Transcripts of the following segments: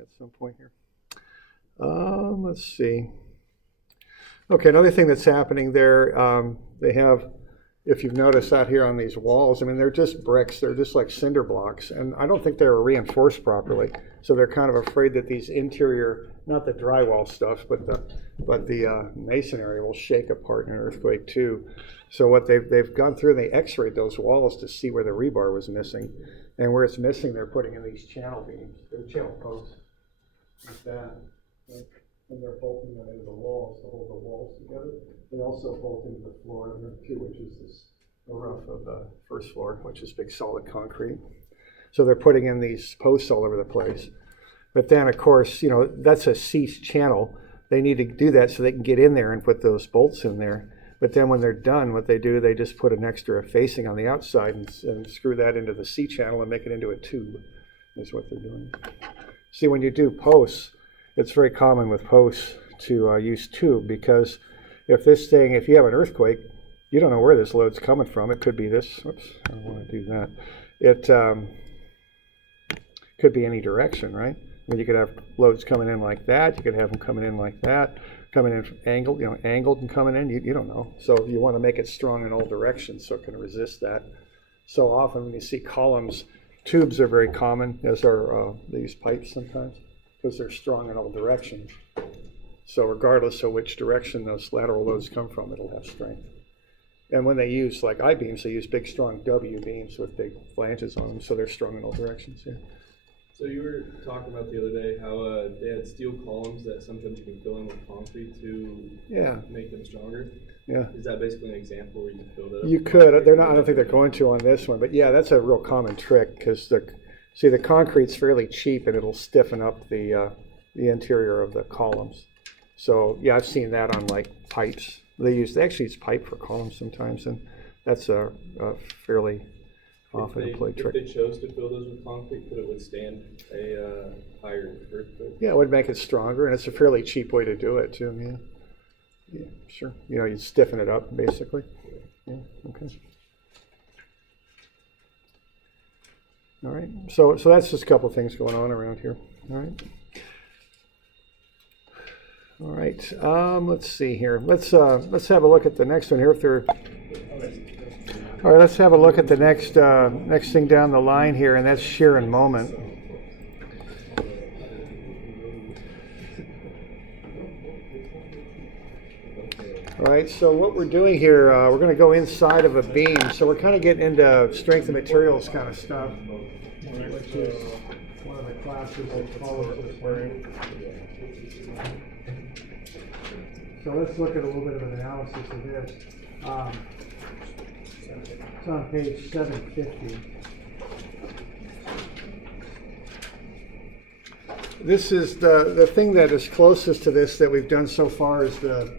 at some point here. Let's see. Okay, another thing that's happening there, they have, if you've noticed out here on these walls, I mean, they're just bricks. They're just like cinder blocks. And I don't think they were reinforced properly. So they're kind of afraid that these interior, not the drywall stuff, but the masonry will shake apart in an earthquake too. So what they've gone through, they x-rayed those walls to see where the rebar was missing. And where it's missing, they're putting in these channel beams, or channel posts, like that. And they're bolting them into the walls to hold the walls together. They also bolt into the floor too, which is the roof of the first floor, which is big solid concrete. So they're putting in these posts all over the place. But then, of course, you know, that's a C channel. They need to do that so they can get in there and put those bolts in there. But then when they're done, what they do, they just put an extra facing on the outside and screw that into the C channel and make it into a tube, is what they're doing. See, when you do posts, it's very common with posts to use tube, because if you have an earthquake, you don't know where this load's coming from. It could be this. Oops, I don't want to do that. It could be any direction, right? I mean, you could have loads coming in like that. You could have them coming in like that, coming in from angled, angled and coming in. You don't know. So you want to make it strong in all directions so it can resist that. So often when you see columns, tubes are very common, as are these pipes sometimes, because they're strong in all directions. So regardless of which direction those lateral loads come from, it'll have strength. And when they use like I-beams, they use big, strong W beams with big flanges on them, so they're strong in all directions. Yeah. So you were talking about the other day how they had steel columns that sometimes you can fill in with concrete to make them stronger. Yeah. Is that basically an example where you can fill that up? You could. They're not. I don't think they're going to on this one, but yeah, that's a real common trick, because the concrete's fairly cheap and it'll stiffen up the interior of the columns. So yeah, I've seen that on like pipes. They actually use pipe for columns sometimes, and that's a fairly often employed trick. If they chose to fill those with concrete, could it withstand a higher earthquake? Yeah, it would make it stronger, and it's a fairly cheap way to do it too. Yeah, sure. You stiffen it up basically. Yeah, okay. All right. So that's just a couple of things going on around here. All right. All right. Let's see here. Let's have a look at the next one here. All right. Let's have a look at the next thing down the line here, and that's shear and moment. All right. So what we're doing here, we're going to go inside of a beam. So we're kind of getting into strength of materials kind of stuff, which is one of the classes that follows this way. So let's look at a little bit of an analysis of this. It's on page 750. This is the thing that is closest to this that we've done so far is the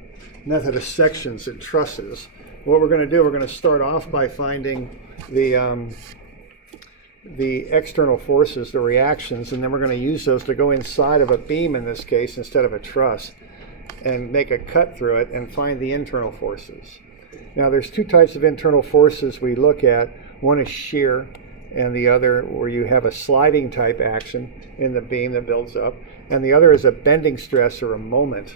method of sections and trusses. What we're going to do, we're going to start off by finding the external forces, the reactions, and then we're going to use those to go inside of a beam in this case instead of a truss, and make a cut through it and find the internal forces. Now there's two types of internal forces we look at. One is shear, and the other where you have a sliding type action in the beam that builds up, and the other is a bending stress or a moment,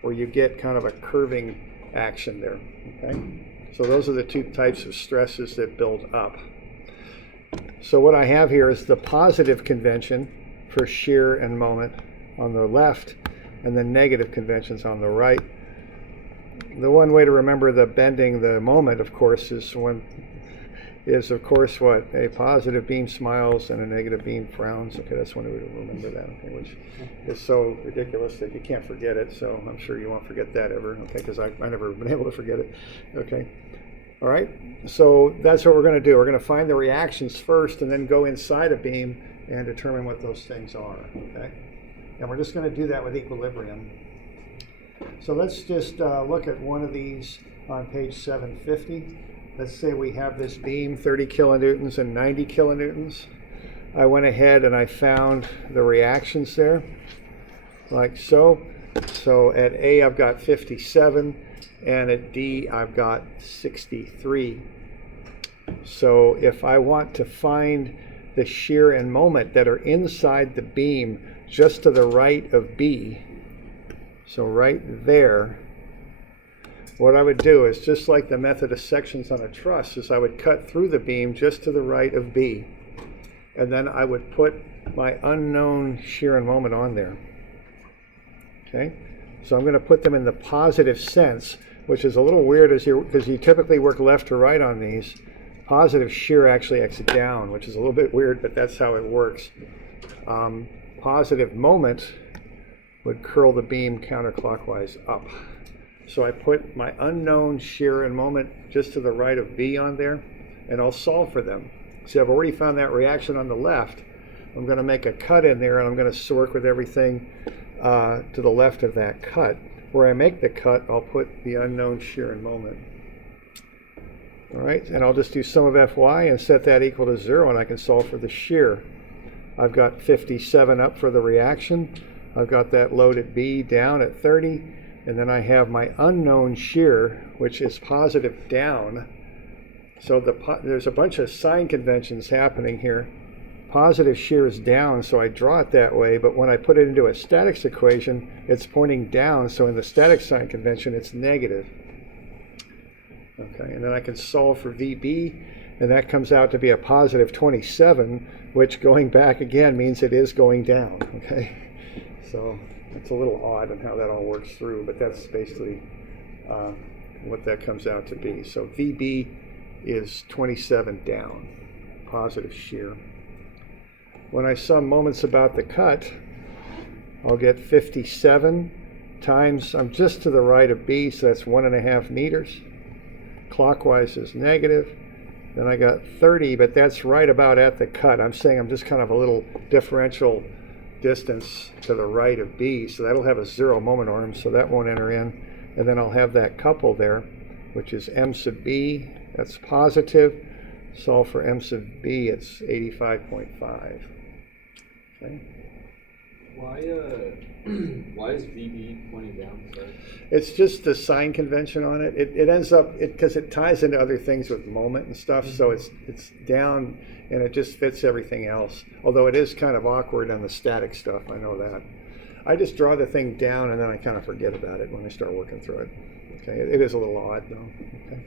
where you get kind of a curving action there. Okay? So those are the two types of stresses that build up. So what I have here is the positive convention for shear and moment on the left, and the negative conventions on the right. The one way to remember the bending, the moment, of course, is what a positive beam smiles and a negative beam frowns. Okay, that's one way to remember that. Okay, which is so ridiculous that you can't forget it. So I'm sure you won't forget that ever. Okay, because I've never been able to forget it. Okay, all right. So that's what we're going to do. We're going to find the reactions first, and then go inside a beam and determine what those things are. Okay. And we're just going to do that with equilibrium. So let's just look at one of these on page 750. Let's say we have this beam, 30 kilonewtons and 90 kilonewtons. I went ahead and I found the reactions there, like so. So at A I've got 57, and at D I've got 63. So if I want to find the shear and moment that are inside the beam just to the right of B. So right there, what I would do is just like the method of sections on a truss, is I would cut through the beam just to the right of B. And then I would put my unknown shear and moment on there. Okay? So I'm going to put them in the positive sense, which is a little weird because you typically work left to right on these. Positive shear actually acts down, which is a little bit weird, but that's how it works. Positive moment would curl the beam counterclockwise up. So I put my unknown shear and moment just to the right of B on there, and I'll solve for them. See, I've already found that reaction on the left. I'm going to make a cut in there, and I'm going to work with everything to the left of that cut. Where I make the cut, I'll put the unknown shear and moment. All right, and I'll just do sum of Fy and set that equal to 0, and I can solve for the shear. I've got 57 up for the reaction. I've got that load at B down at 30, and then I have my unknown shear, which is positive down. So there's a bunch of sign conventions happening here. Positive shear is down, so I draw it that way, but when I put it into a statics equation, it's pointing down, so in the static sign convention, it's negative. Okay, and then I can solve for VB, and that comes out to be a positive 27, which going back again means it is going down. Okay, so it's a little odd on how that all works through, but that's basically what that comes out to be. So VB is 27 down, positive shear. When I sum moments about the cut, I'll get 57 times, I'm just to the right of B, so that's 1.5 meters. Clockwise is negative. Then I got 30, but that's right about at the cut. I'm saying I'm just kind of a little differential distance to the right of B, so that'll have a 0 moment arm, so that won't enter in. And then I'll have that couple there, which is M sub B, that's positive. Solve for M sub B, it's 85.5. Okay. Why is VB pointing down? Sorry. It's just the sign convention on it. It ends up, because it ties into other things with moment and stuff, so it's down and it just fits everything else. Although it is kind of awkward on the static stuff, I know that. I just draw the thing down and then I kind of forget about it when I start working through it. Okay, it is a little odd though. Okay.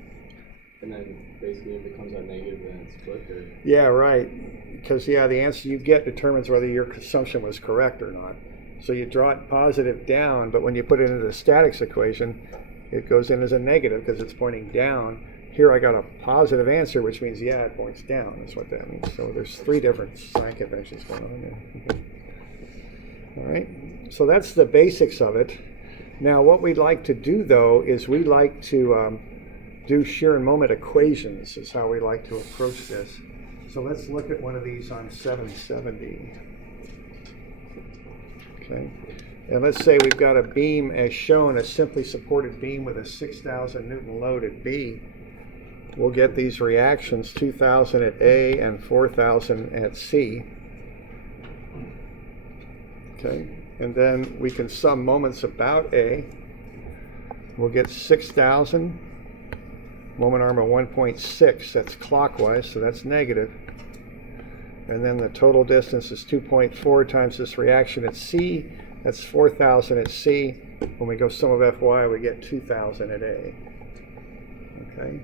And then basically if it comes out negative, then it's flipped, or? Yeah, right. Because, yeah, the answer you get determines whether your assumption was correct or not. So you draw it positive down, but when you put it into the statics equation, it goes in as a negative because it's pointing down. Here I got a positive answer, which means, yeah, it points down. That's what that means. So there's 3 different sign conventions going on there. Okay. All right. So that's the basics of it. Now, what we'd like to do, though, is we'd like to do shear and moment equations is how we like to approach this. So let's look at one of these on 770. Okay, and let's say we've got a beam as shown, a simply supported beam with a 6,000 Newton load at B. We'll get these reactions, 2,000 at A and 4,000 at C. Okay, and then we can sum moments about A. We'll get 6,000. Moment arm of 1.6, that's clockwise, so that's negative. And then the total distance is 2.4 times this reaction at C, that's 4,000 at C. When we go sum of Fy, we get 2,000 at A. Okay.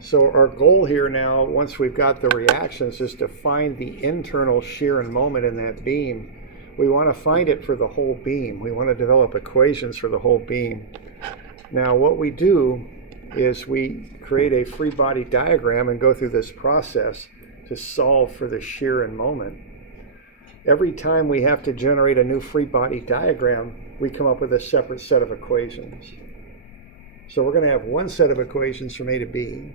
So our goal here now, once we've got the reactions, is to find the internal shear and moment in that beam. We want to find it for the whole beam. We want to develop equations for the whole beam. Now what we do is we create a free body diagram and go through this process to solve for the shear and moment. Every time we have to generate a new free body diagram, we come up with a separate set of equations. So we're going to have one set of equations from A to B,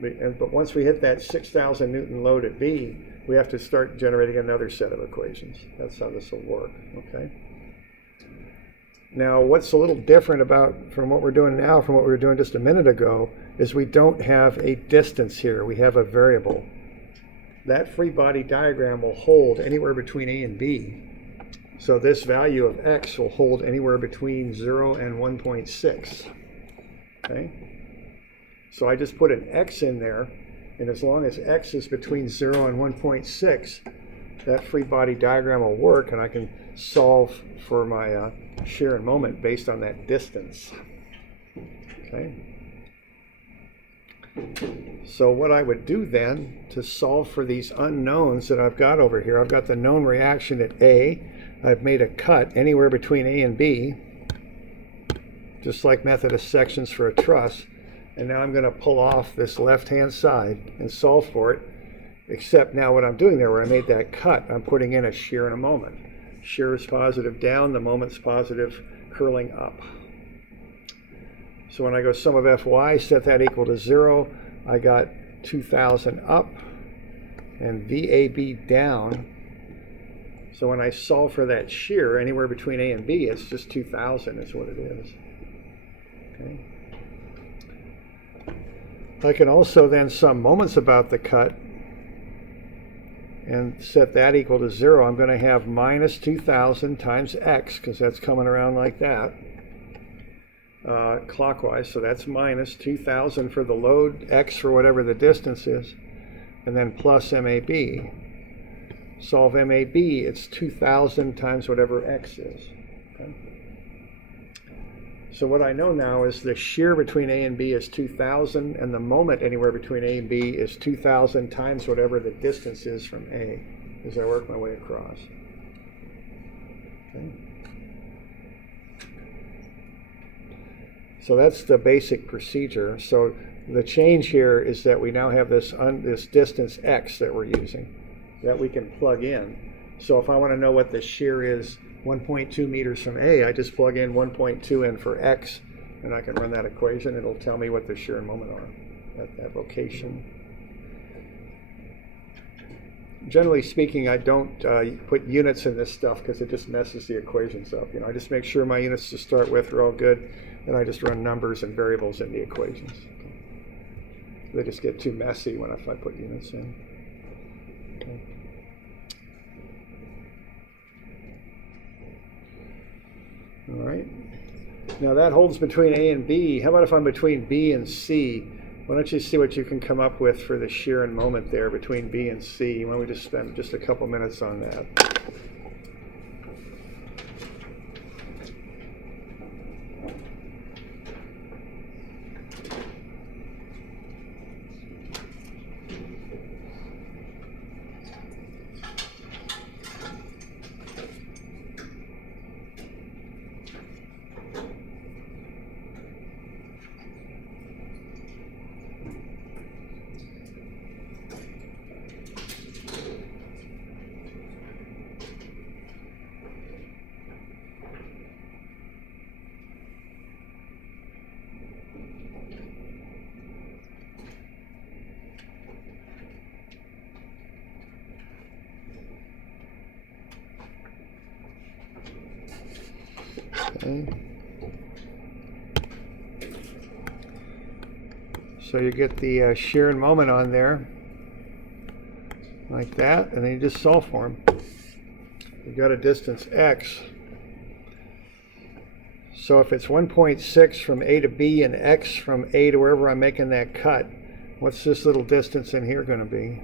but once we hit that 6,000 Newton load at B, we have to start generating another set of equations. That's how this will work, okay? Now, what's a little different from what we're doing now from what we were doing just a minute ago is we don't have a distance here. We have a variable. That free body diagram will hold anywhere between A and B. So this value of x will hold anywhere between 0 and 1.6. Okay? So I just put an x in there, And as long as x is between 0 and 1.6, that free body diagram will work, and I can solve for my shear and moment based on that distance. Okay. So what I would do then to solve for these unknowns that I've got over here, I've got the known reaction at A. I've made a cut anywhere between A and B, just like Methodist sections for a truss. And now I'm going to pull off this left-hand side and solve for it, except now what I'm doing there, where I made that cut, I'm putting in a shear and a moment. Shear is positive down, the moment's positive curling up. So when I go sum of Fy, set that equal to 0, I got 2,000 up and VAB down. So when I solve for that shear, anywhere between A and B, it's just 2,000 is what it is. Okay. I can also then sum moments about the cut and set that equal to 0. I'm going to have minus 2,000 times x, because that's coming around like that, clockwise. So that's minus 2,000 for the load, x for whatever the distance is, and then plus MAB. Solve MAB, it's 2,000 times whatever x is. Okay. So what I know now is the shear between A and B is 2,000, and the moment anywhere between A and B is 2,000 times whatever the distance is from A, as I work my way across. Okay. So that's the basic procedure. So the change here is that we now have this distance x that we're using that we can plug in. So if I want to know what the shear is 1.2 meters from A, I just plug in 1.2 in for x, and I can run that equation. It'll tell me what the shear and moment are at that location. Generally speaking, I don't put units in this stuff because it just messes the equations up. I just make sure my units to start with are all good, and I just run numbers and variables in the equations. They just get too messy if I put units in. Okay. All right. Now that holds between A and B. How about if I'm between B and C? Why don't you see what you can come up with for the shear and moment there between B and C? Why don't we just spend just a couple minutes on that? Okay. So you get the shear and moment on there, like that, and then you just solve for them. You've got a distance x. So if it's 1.6 from A to B and x from A to wherever I'm making that cut, what's this little distance in here going to be?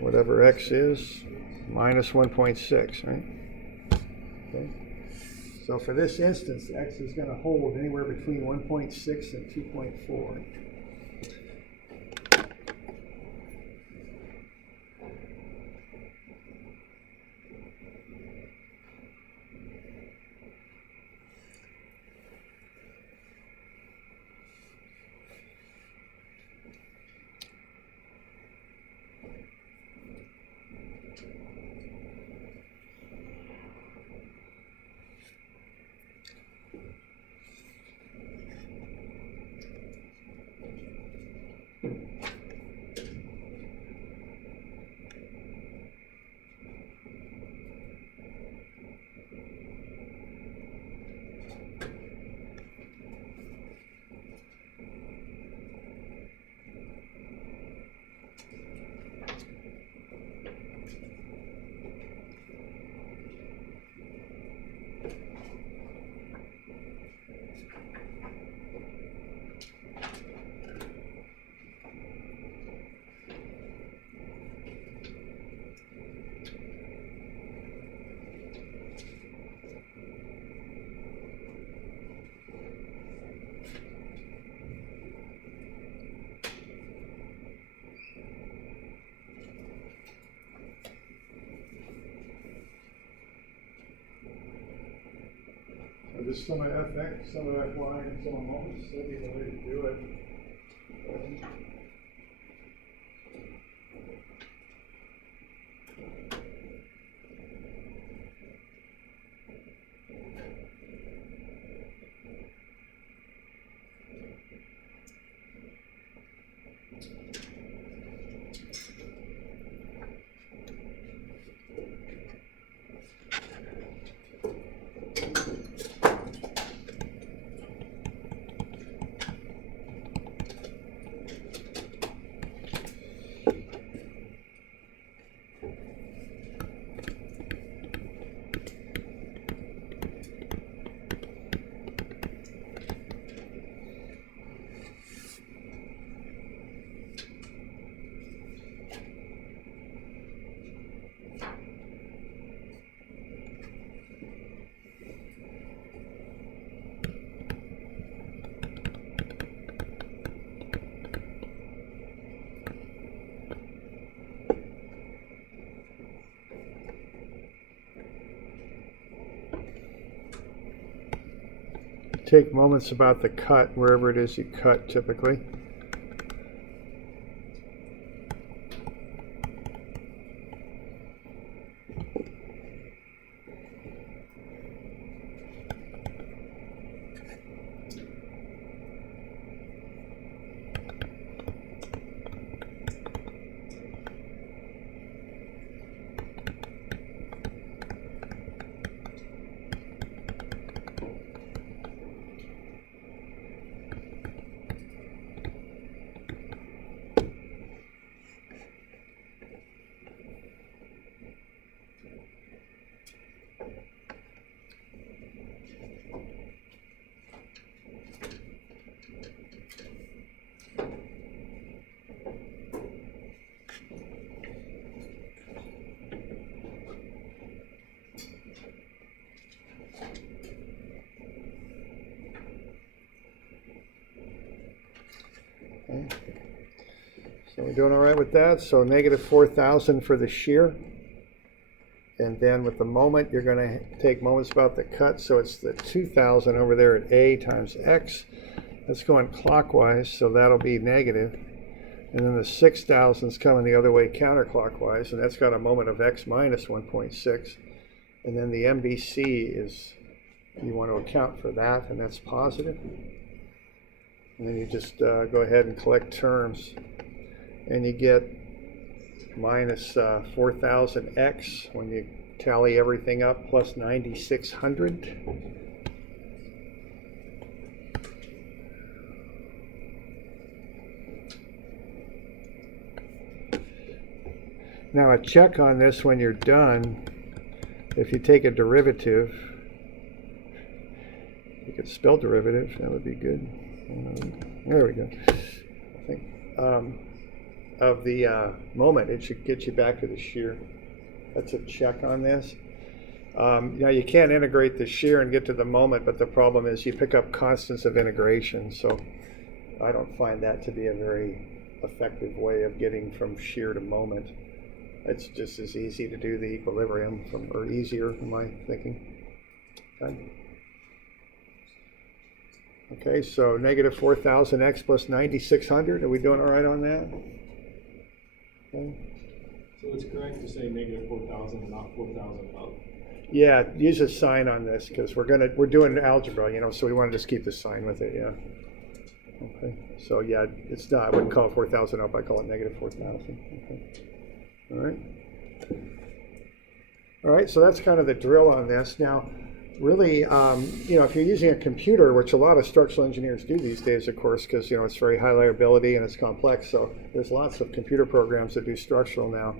Whatever x is, minus 1.6, right? Okay. So for this instance, x is going to hold anywhere between 1.6 and 2.4. just some of FX, some of FY, and some of moments. That'd be the way to do it. Take moments about the cut, wherever it is you cut typically. Okay. So we're doing all right with that. So negative 4,000 for the shear. And then with the moment, you're going to take moments about the cut. So it's the 2,000 over there at A times X. That's going clockwise, so that'll be negative. And then the 6,000 is coming the other way counterclockwise, and that's got a moment of X minus 1.6. And then the MBC is, you want to account for that, and that's positive. And then you just go ahead and collect terms. And you get minus 4,000x when you tally everything up, plus 9,600. Now a check on this when you're done, if you take a derivative, you could spell derivative, that would be good. There we go. I think of the moment, it should get you back to the shear. That's a check on this. Now you can't integrate the shear and get to the moment, but the problem is you pick up constants of integration. So I don't find that to be a very effective way of getting from shear to moment. It's just as easy to do the equilibrium or easier in my thinking. Okay. Okay, so negative 4,000x plus 9,600. Are we doing all right on that? Okay. So it's correct to say negative 4,000 and not 4,000 up? Yeah, use a sign on this because we're doing algebra, so we want to just keep the sign with it, yeah. Okay, so yeah, it's not, I wouldn't call it 4,000 up, I call it negative 4,000. Okay. All right. All right, so that's kind of the drill on this. Now, really, if you're using a computer, which a lot of structural engineers do these days, of course, because it's very high reliability and it's complex. So there's lots of computer programs that do structural now.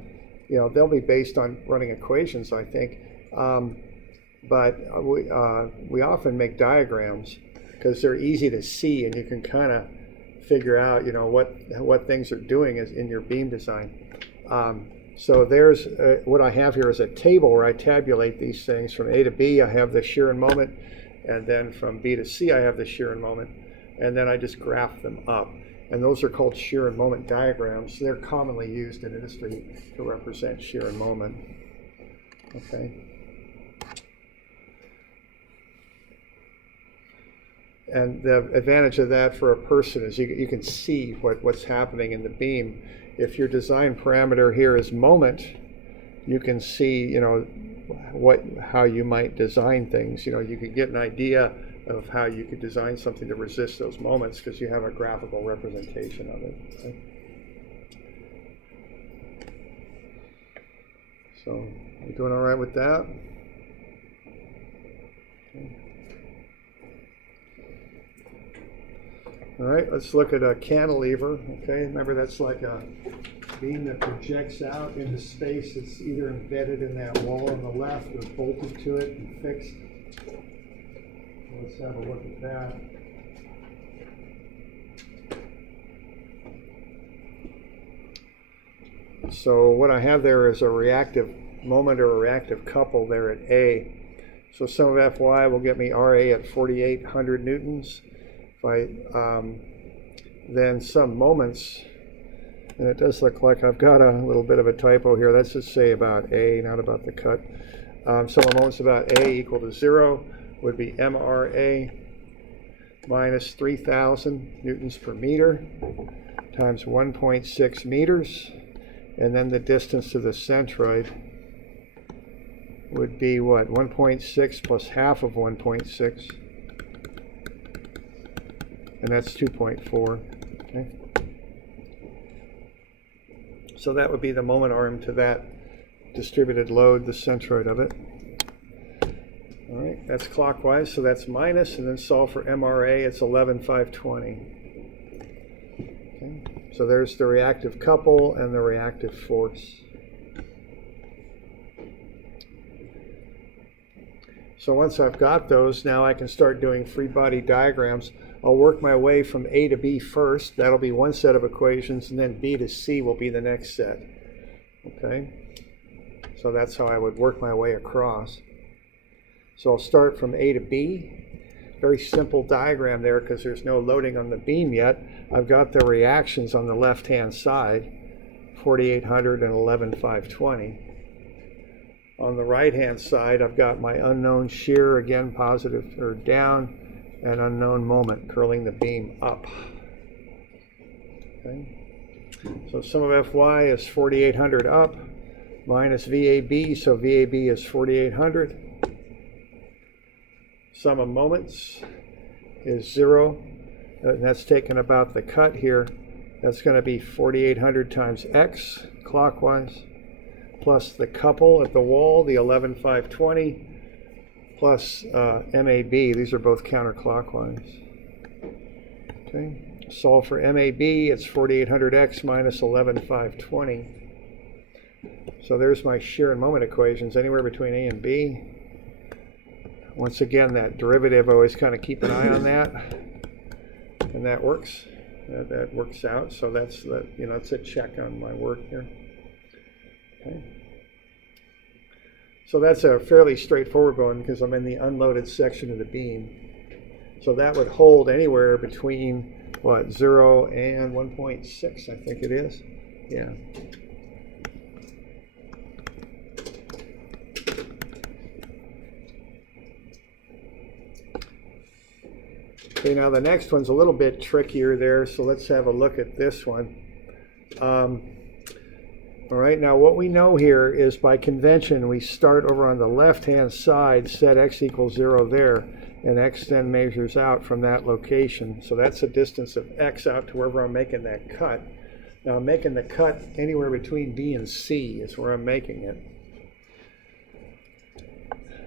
They'll be based on running equations, I think. But we often make diagrams because they're easy to see, and you can kind of figure out, what things are doing in your beam design. So there's what I have here is a table where I tabulate these things. From A to B, I have the shear and moment, and then from B to C, I have the shear and moment, and then I just graph them up. And those are called shear and moment diagrams. They're commonly used in industry to represent shear and moment. Okay. And the advantage of that for a person is you can see what's happening in the beam. If your design parameter here is moment, you can see, how you might design things. You could get an idea of how you could design something to resist those moments because you have a graphical representation of it. Okay? So, you doing all right with that? Okay. All right, let's look at a cantilever. Okay, remember that's like a beam that projects out into space. It's either embedded in that wall on the left or bolted to it and fixed. Let's have a look at that. So what I have there is a reactive moment or a reactive couple there at A. So sum of Fy will get me Ra at 4,800 newtons. If I then sum moments, and it does look like I've got a little bit of a typo here. Let's just say about A, not about the cut. Sum of moments about A equal to 0 would be MRA minus 3,000 newtons per meter times 1.6 meters. And then the distance to the centroid would be what? 1.6 plus half of 1.6. And that's 2.4. Okay. So that would be the moment arm to that distributed load, the centroid of it. All right, that's clockwise, so that's minus, and then solve for MRA, it's 11,520. Okay. So there's the reactive couple and the reactive force. So once I've got those, now I can start doing free body diagrams. I'll work my way from A to B first. That'll be one set of equations, and then B to C will be the next set. Okay? So that's how I would work my way across. So I'll start from A to B. Very simple diagram there because there's no loading on the beam yet. I've got the reactions on the left-hand side, 4,800 and 11,520. On the right-hand side, I've got my unknown shear, again positive or down, and unknown moment curling the beam up. Okay. So sum of Fy is 4,800 up minus VAB, so VAB is 4,800. Sum of moments is 0, and that's taken about the cut here. That's going to be 4,800 times x clockwise, plus the couple at the wall, the 11,520, plus MAB. These are both counterclockwise. Okay, solve for MAB, it's 4,800x minus 11,520. So there's my shear and moment equations, anywhere between A and B. Once again, that derivative, I always kind of keep an eye on that, and that works. That works out. So that's that's a check on my work here. Okay. So that's a fairly straightforward one because I'm in the unloaded section of the beam. So that would hold anywhere between what, 0 and 1.6, I think it is. Yeah. Okay, now the next one's a little bit trickier there, so let's have a look at this one. All right, now what we know here is by convention, we start over on the left-hand side, set x equals 0 there, and x then measures out from that location. So that's a distance of x out to wherever I'm making that cut. Now I'm making the cut anywhere between B and C is where I'm making it.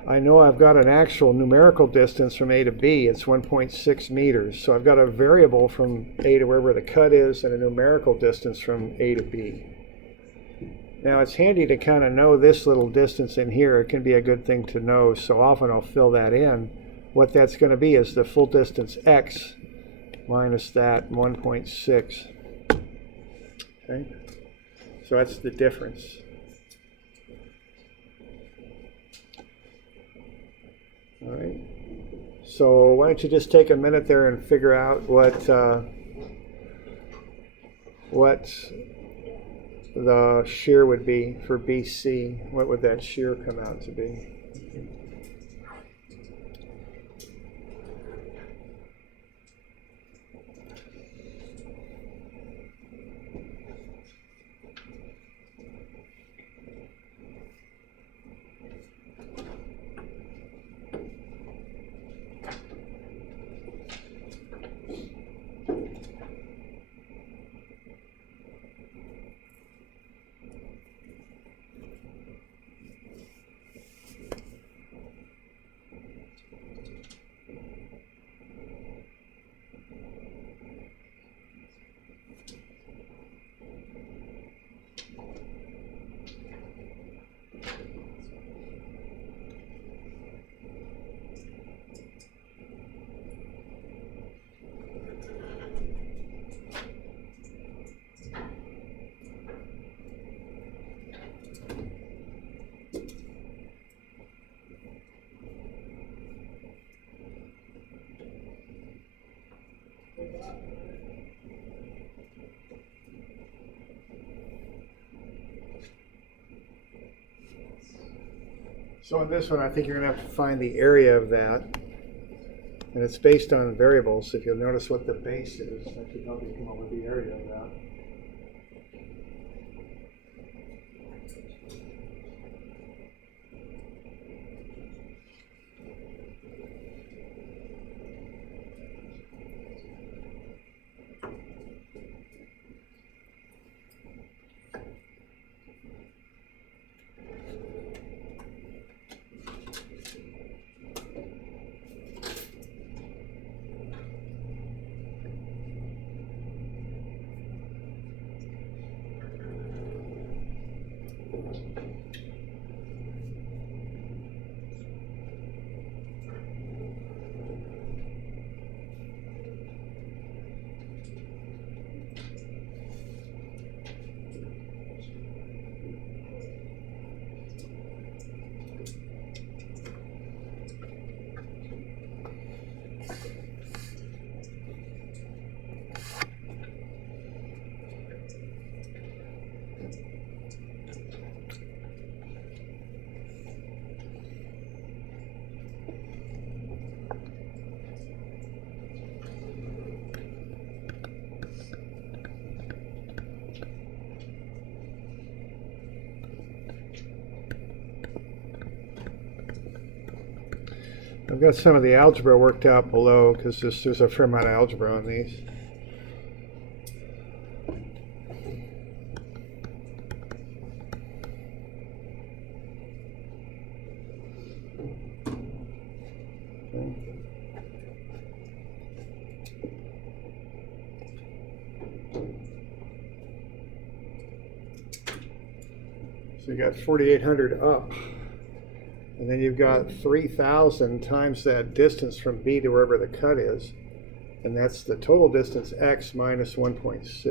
I know I've got an actual numerical distance from A to B. It's 1.6 meters. So I've got a variable from A to wherever the cut is and a numerical distance from A to B. Now it's handy to kind of know this little distance in here. It can be a good thing to know. So often I'll fill that in. What that's going to be is the full distance x minus that 1.6. Okay? So that's the difference. All right, so why don't you just take a minute there and figure out what the shear would be for BC. What would that shear come out to be? So in this one, I think you're going to have to find the area of that. And it's based on variables. If you'll notice what the base is, that should help you come up with the area of that. I've got some of the algebra worked out below because there's a fair amount of algebra on these. So you got 4,800 up. And then you've got 3,000 times that distance from B to wherever the cut is. And that's the total distance x minus 1.6.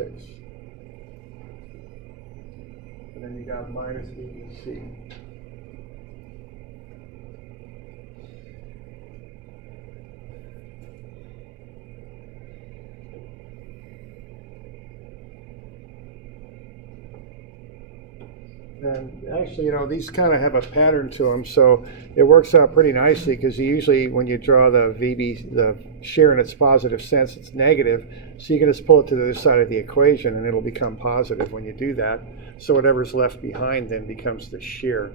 And then you got minus B and C. And actually, you know, these kind of have a pattern to them, so it works out pretty nicely because usually when you draw the VB, the shear in its positive sense, it's negative. So you can just pull it to the other side of the equation and it'll become positive when you do that. So whatever's left behind then becomes the shear.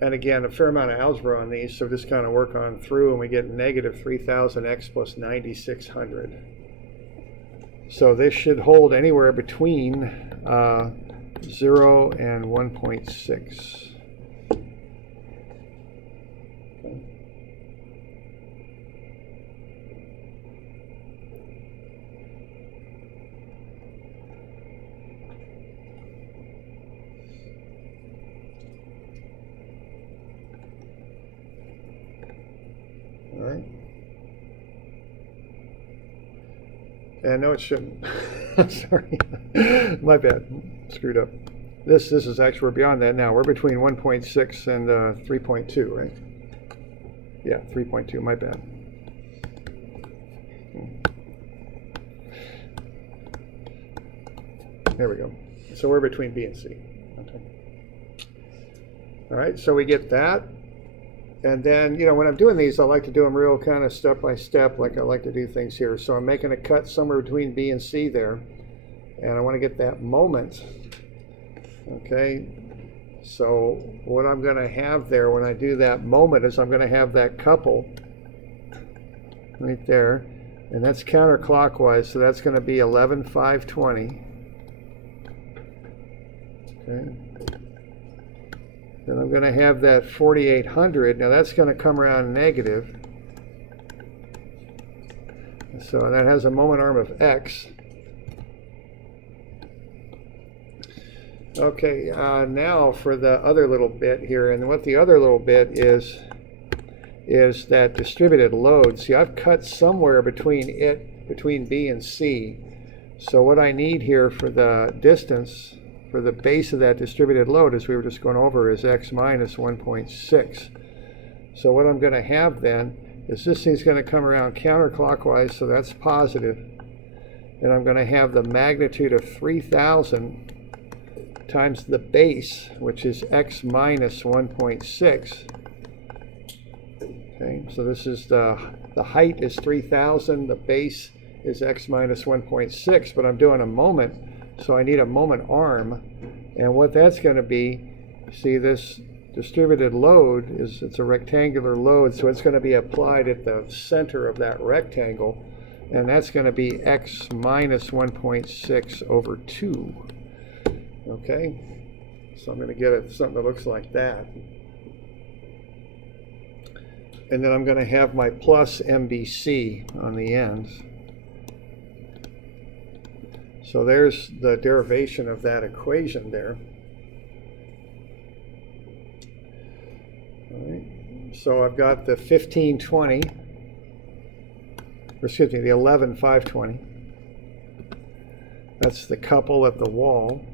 And again, a fair amount of algebra on these, so just kind of work on through and we get negative 3,000x plus 9,600. So this should hold anywhere between 0 and 1.6. All right. And no, it shouldn't. Sorry, my bad. Screwed up. This is actually, we're beyond that now. We're between 1.6 and 3.2, right? Yeah, 3.2, my bad. There we go. So we're between B and C. Okay. All right, so we get that. And then, you know, when I'm doing these, I like to do them real kind of step by step, like I like to do things here. So I'm making a cut somewhere between B and C there. And I want to get that moment. Okay, so what I'm going to have there when I do that moment is I'm going to have that couple right there, and that's counterclockwise, so that's going to be 11,520. Okay. Then I'm going to have that 4,800. Now that's going to come around negative. So that has a moment arm of X. Okay, now for the other little bit here, and what the other little bit is that distributed load. See, I've cut somewhere between B and C. So what I need here for the distance, for the base of that distributed load, as we were just going over, is x minus 1.6. So what I'm going to have then is this thing's going to come around counterclockwise, so that's positive. Then I'm going to have the magnitude of 3,000 times the base, which is x minus 1.6. Okay, so this is the height is 3,000, the base is x minus 1.6, but I'm doing a moment, so I need a moment arm. And what that's going to be, see this distributed load it's a rectangular load, so it's going to be applied at the center of that rectangle, and that's going to be x minus 1.6 over 2. Okay, so I'm going to get something that looks like that. And then I'm going to have my plus MBC on the ends. So there's the derivation of that equation there. All right. So I've got the 1520, or excuse me, the 11,520. That's the couple at the wall.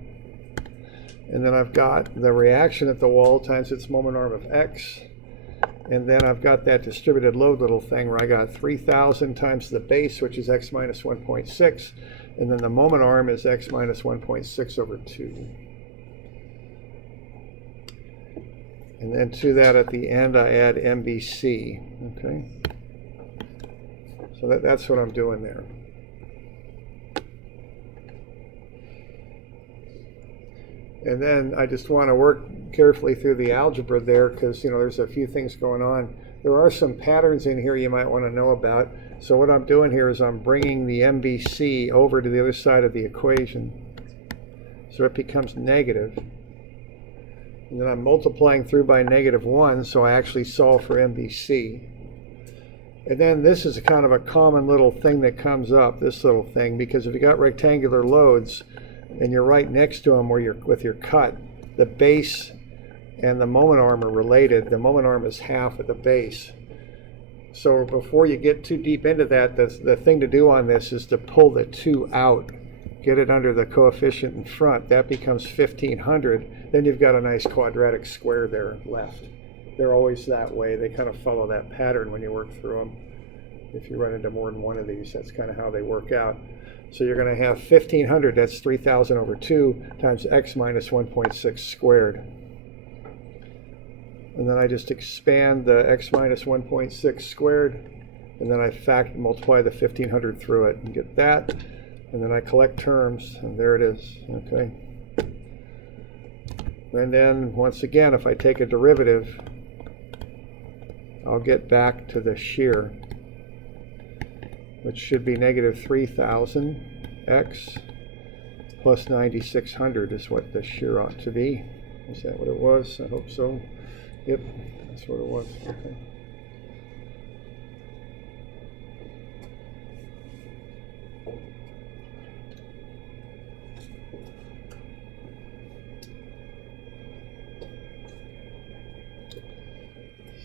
And then I've got the reaction at the wall times its moment arm of x. And then I've got that distributed load little thing where I got 3,000 times the base, which is x minus 1.6. And then the moment arm is x minus 1.6 over 2. And then to that at the end, I add MBC. Okay. So that's what I'm doing there. And then I just want to work carefully through the algebra there because, there's a few things going on. There are some patterns in here you might want to know about. So what I'm doing here is I'm bringing the MBC over to the other side of the equation. So it becomes negative. And then I'm multiplying through by -1, so I actually solve for MBC. And then this is kind of a common little thing that comes up, this little thing, because if you got rectangular loads, and you're right next to them where you're with your cut, the base and the moment arm are related. The moment arm is half of the base. So before you get too deep into that, the thing to do on this is to pull the 2 out, get it under the coefficient in front. That becomes 1,500. Then you've got a nice quadratic square there left. They're always that way. They kind of follow that pattern when you work through them. If you run into more than one of these, that's kind of how they work out. So you're going to have 1,500, that's 3,000 over 2, times x minus 1.6 squared. And then I just expand the x minus 1.6 squared, and then I multiply the 1,500 through it and get that. And then I collect terms, and there it is. Okay. And then, once again, if I take a derivative, I'll get back to the shear, which should be negative 3,000 x plus 9,600 is what the shear ought to be. Is that what it was? I hope so. Yep, that's what it was. Okay.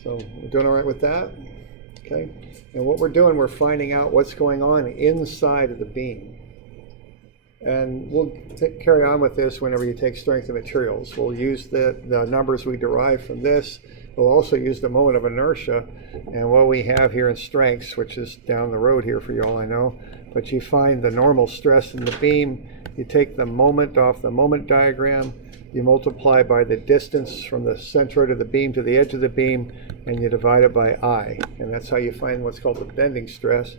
So we're doing all right with that? Okay. And what we're doing, we're finding out what's going on inside of the beam. And we'll carry on with this whenever you take strength of materials. We'll use the numbers we derive from this. We'll also use the moment of inertia and what we have here in strengths, which is down the road here for you all I know. But you find the normal stress in the beam. You take the moment off the moment diagram. You multiply by the distance from the centroid of the beam to the edge of the beam, and you divide it by I. And that's how you find what's called the bending stress.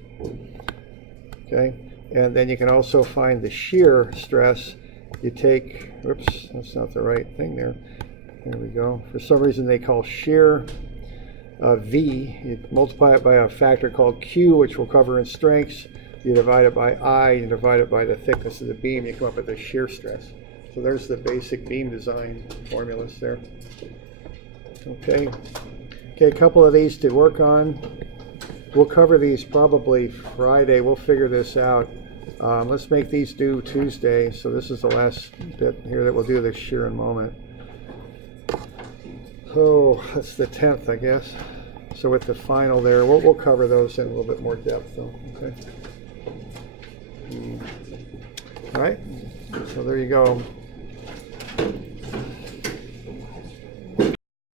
Okay? And then you can also find the shear stress. You take, oops, that's not the right thing there. There we go. For some reason they call shear V. You multiply it by a factor called Q, which we'll cover in strengths. You divide it by I, you divide it by the thickness of the beam, you come up with the shear stress. So there's the basic beam design formulas there. Okay. Okay, a couple of these to work on. We'll cover these probably Friday. We'll figure this out. Let's make these due Tuesday. So this is the last bit here that we'll do this shear and moment. Oh, that's the 10th, I guess. So with the final there, we'll cover those in a little bit more depth, though. Okay. All right. So there you go.